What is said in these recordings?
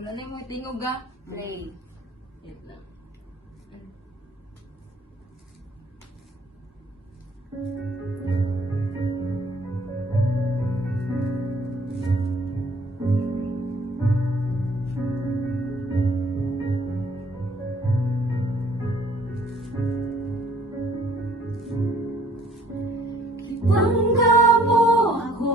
Wala na yung mga tingog ga. Play. Wait lang. Bangga mo ako,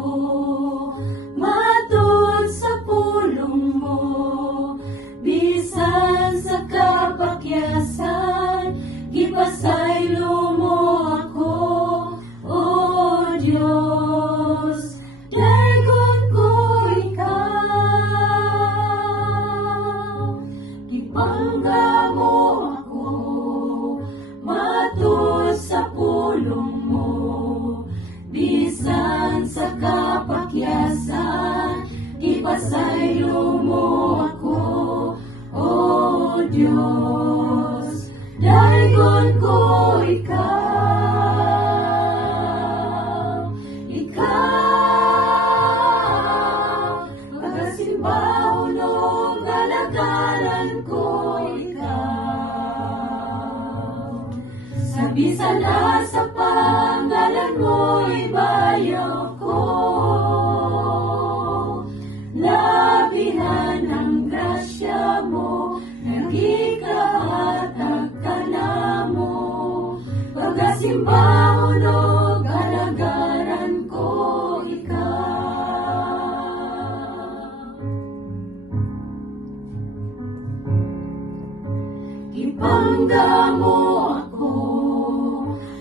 matud sa pulong mo, bisan sa kapakyasan, gipasaylo mo ako, O Diyos, dagon ko ikaw. Gibangga mo ako, matud sa pulong mo, bisan sa kapakyasan, ipasaylo mo ako, O Diyos, dagon ko ikaw. Ikaw, pagasimbaho no, galagalan ko ikaw. Sa bisan na sa pangalan mo'y bayaw ko, labihan ang grasya mo, nagikahatag ka na mo. Pagasimbaho no, galagaran ko ikaw. Ipangga mo ako,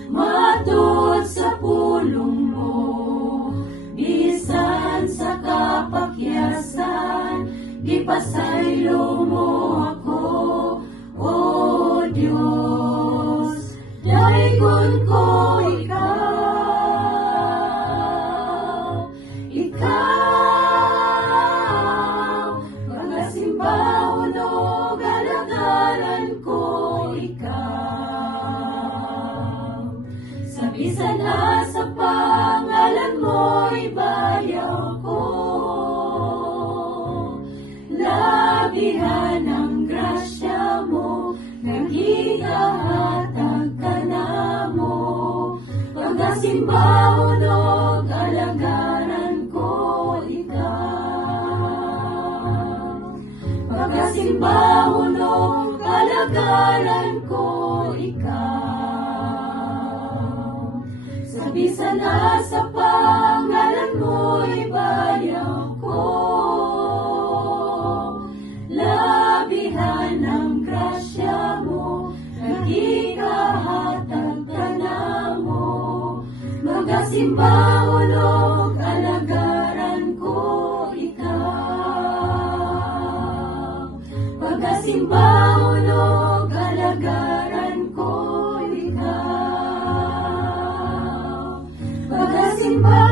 matud sa pulong mo, bisan sa kapakyasan, gipasaylo mo ako, O Diyos, dagon ko ikaw. Ikaw, pagasimbaho no, galagalan ko ikaw. Sa bisan na sa pangalan mo'y bayaw ko, labihan ang grasya mo, naghigahatag ka na mo. Pagasimbaho no, galagaran ko ikaw. Pagasimbaho no, galagaran ko ikaw. Sa bisan na sa pangalan mo'y bayaw ko, labihan ang grasya mo, nagikahatag ka na mo. Magasimbaho no, galagaran ko ikaw. Pagasimbaho no, galagaran ko ikaw. Pagasimbaho